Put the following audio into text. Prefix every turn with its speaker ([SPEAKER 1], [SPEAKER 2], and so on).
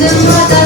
[SPEAKER 1] the mother